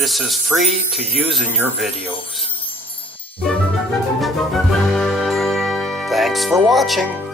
This is free to use in your videos. Thanks for watching.